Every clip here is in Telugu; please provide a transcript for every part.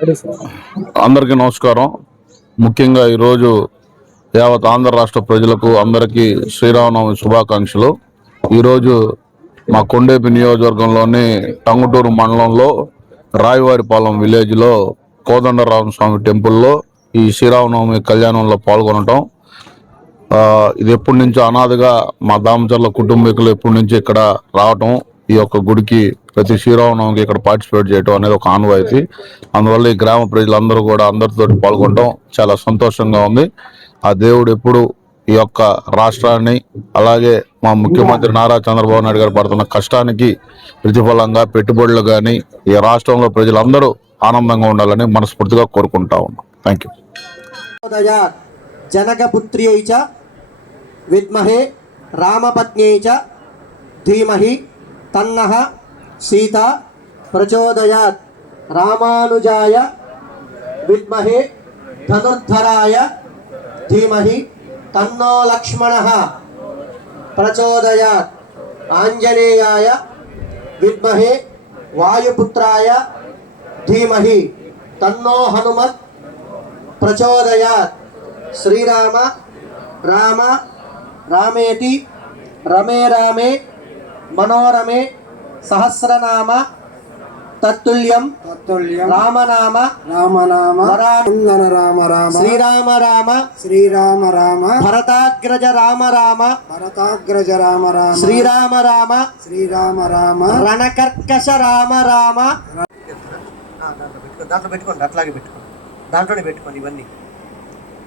అందరికీ నమస్కారం. ముఖ్యంగా ఈరోజు యావత్ ఆంధ్ర రాష్ట్ర ప్రజలకు అందరికీ శ్రీరామనవమి శుభాకాంక్షలు. ఈరోజు మా కొండేపి నియోజకవర్గంలోని టంగుటూరు మండలంలో రాయవారిపాలెం విలేజ్లో కోదండరామ స్వామి టెంపుల్లో ఈ శ్రీరామనవమి కళ్యాణంలో పాల్గొనటం ఇది ఎప్పటి నుంచో అనాదిగా మా దామచర్ల కుటుంబీకులు ఎప్పటి నుంచి ఇక్కడ రావటం, ఈ యొక్క గుడికి ప్రతి శ్రీరామనవమికి ఇక్కడ పార్టిసిపేట్ చేయడం అనేది ఒక ఆనవాయితీ. అందువల్ల ఈ గ్రామ ప్రజలందరూ కూడా అందరితో పాల్గొనడం చాలా సంతోషంగా ఉంది. ఆ దేవుడు ఎప్పుడు ఈ యొక్క రాష్ట్రాన్ని అలాగే మా ముఖ్యమంత్రి నారా చంద్రబాబు నాయుడు గారు పడుతున్న కష్టానికి ప్రతిఫలంగా పెట్టుబడులు కానీ ఈ రాష్ట్రంలో ప్రజలందరూ ఆనందంగా ఉండాలని మనస్ఫూర్తిగా కోరుకుంటా ఉన్నాం. Thank you. జనకపుత్ర్యై చ విద్మహే రామపత్న్యై చ ధీమహి తన్నః సీత ప్రచోదయాత్. రామానుజాయ విద్మహే ధనుర్ధరాయ ధీమహి తన్నో లక్ష్మణః ప్రచోదయాత్. ఆంజనేయాయ విద్మహే వాయుపుత్రాయ ధీమహి తన్నో హనుమత్ ప్రచోదయాత్. శ్రీరామ రామ రామేతి రమే రామే మనోరమే సహస్రనామ తత్తుల్యం రామనామ వరానందన రామ రామ శ్రీరామ రామ శ్రీరామ రామ భరతాగ్రజ రామ రామ భరతాగ్రజ రామ రామ శ్రీరామ రామ శ్రీరామ రామ రణకర్కశ రామ రామ. దాంట్లో పెట్టుకోండి, అట్లాగే పెట్టుకోండి, దాంట్లోనే పెట్టుకోండి. ఇవన్నీ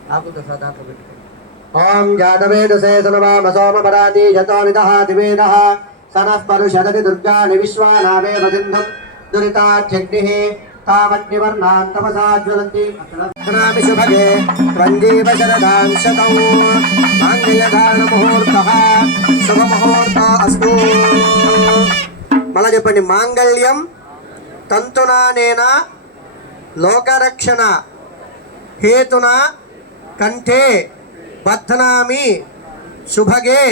దాంట్లో పెట్టుకోండి. ఓం జాతవేదసే సనవామ సోమపరాతి యతోనిదః దివేదః సనః పరుషదతి దుర్గాని విశ్వానామే వజిందం దురితాగ్నిః తావగ్నివర్ణాన్ తపసా జ్వలంతి. అక్షరామి శుభగే త్వంజీవ శరదాం శతం మాంగళ్యధారణ ముహూర్తః శుభముహూర్త అస్తు. మళ్ళా చెప్పండి. మాంగళ్యం తంతునానేన లోకరక్షణ హేతున కంఠే బధ్నామి శుభగే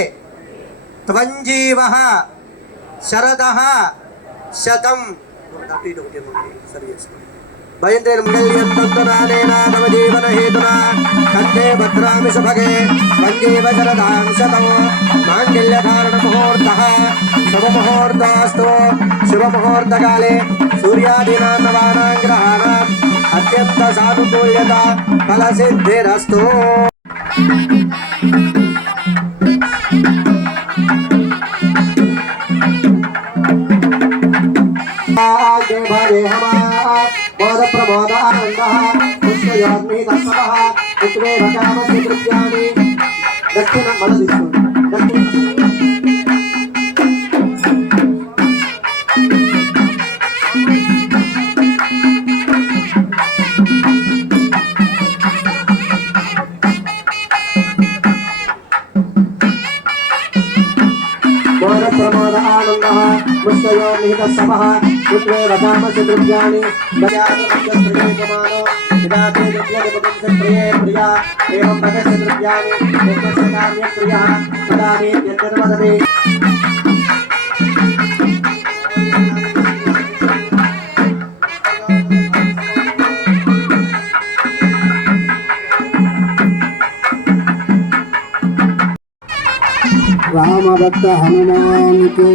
త్వంజీవ శరదః శతం. భయంత్రేణ మంగళ్యం తంతునానేన తవ జీవన హేతునా కంఠే బధ్నామి శుభగే త్వంజీవ శరదాం శతం మాంగళ్యధారణ ముహూర్తః శుభముహూర్తోస్తు. శుభముహూర్తకాలే సూర్యాదీనాం నవానాం గ్రహాణాం అత్యంత సానుకూల్యత ఫలసిద్ధిరస్తు. బోధ ప్రబోధ ఆనందః పుష్పయోర్మి తస్సవః పుష్పే రకామసి కృత్యాని. దక్షిణ మన తీసుకోండి. ప్రమోద ఆనందః పుష్పయో నిహిత సమః పుష్పే రకామసి ద్రవ్యాణి దయాత్మజస్త్రేకమానో విదాతే ద్రవ్యనిపతంస ప్రియే ప్రియా ఏవం భగస్య ద్రవ్యాణి యజ్ఞస్య కార్యం ప్రియః తదామి యజ్ఞవదతి. రామభక్త హనుమానికి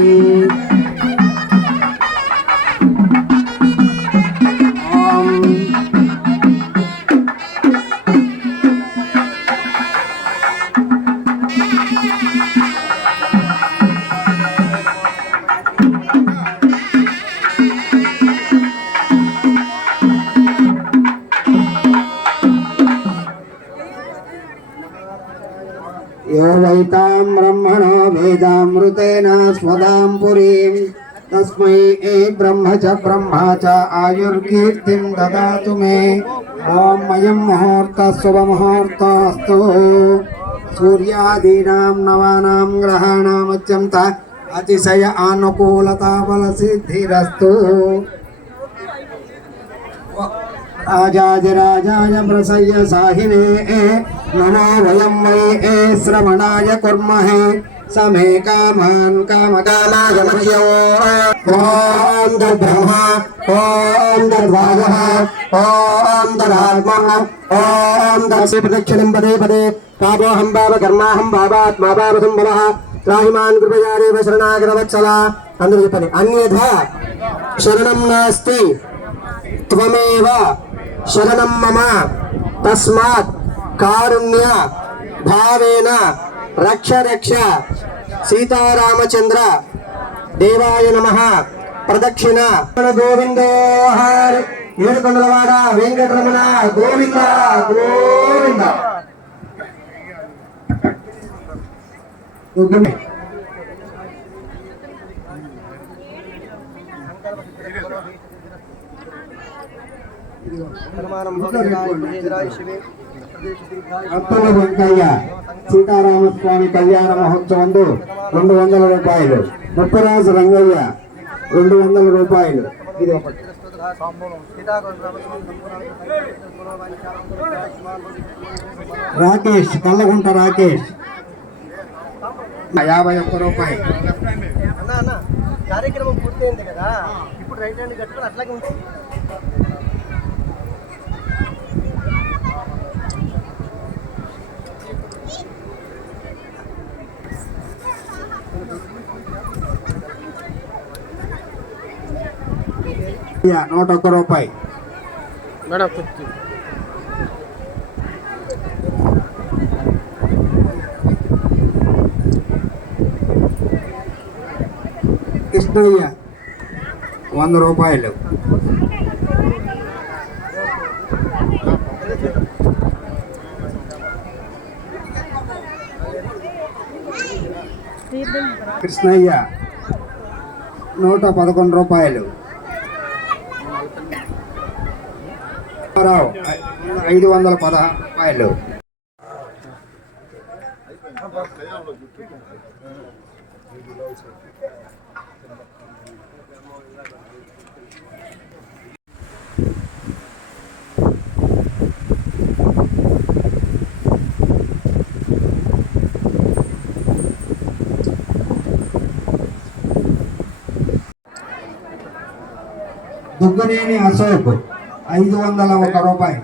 यो वैतां ब्रह्मणो वेदामृतेन स्वदां पुरीं तस्मै ब्रह्म च ब्रह्मा च आयुर्कीर्तिं ददातु मे. ॐ अयं मुहूर्तः शुभमुहूर्तोऽस्तु. सूर्यादीनां नवानां ग्रहाणामत्यन्त अतिशय अनुकूलता फलसिद्धिरस्तु. राजाय प्रसय्य साहिने नमो वयं वै श्रवणाय कुर्महे समे कामान् कामकामागमयो ॐ तद्ब्रह्म ॐ तद्वागः ॐ तदात्मा ॐ तस्य प्रदक्षिणं पदे पदे पापोऽहं पापकर्माहं पापात्मा पापसम्भवः त्राहिमान् कृपया देव शरणागतवत्सला అందరూ చెప్పండి అన్యథా శరణం నాస్తి త్వమేవ శరణం మమ తస్మాత్ కారుణ్య భావేన రక్ష రక్ష సీతారామచంద్ర దేవాయ నమః ప్రదక్షిణ గోవిందో హరి ఏడుకొండలవాడ వెంకటరమణ గోవింద గోవింద అప్పల వెంకయ్య సీతారామస్వామి కళ్యాణ మహోత్సవం 200 రూపాయలు. ముప్పరాజు రంగయ్య 200 రూపాయలు. ఇది ఒకటి. రాకేష్ కల్లగుంట రాకేష్ 51 రూపాయలు. కార్యక్రమం పూర్తయింది కదా, ఇప్పుడు రైట్ హ్యాండ్ కట్టుకొని అట్లాగే ఉంటుంది. యా 101 రూపాయి. మేడం కృష్ణయ్య 100 రూపాయలు. కృష్ణయ్య 111 రూపాయలు. 516 రూపాయలు. దుగ్గనేని అశోక్ 501 రూపాయలు.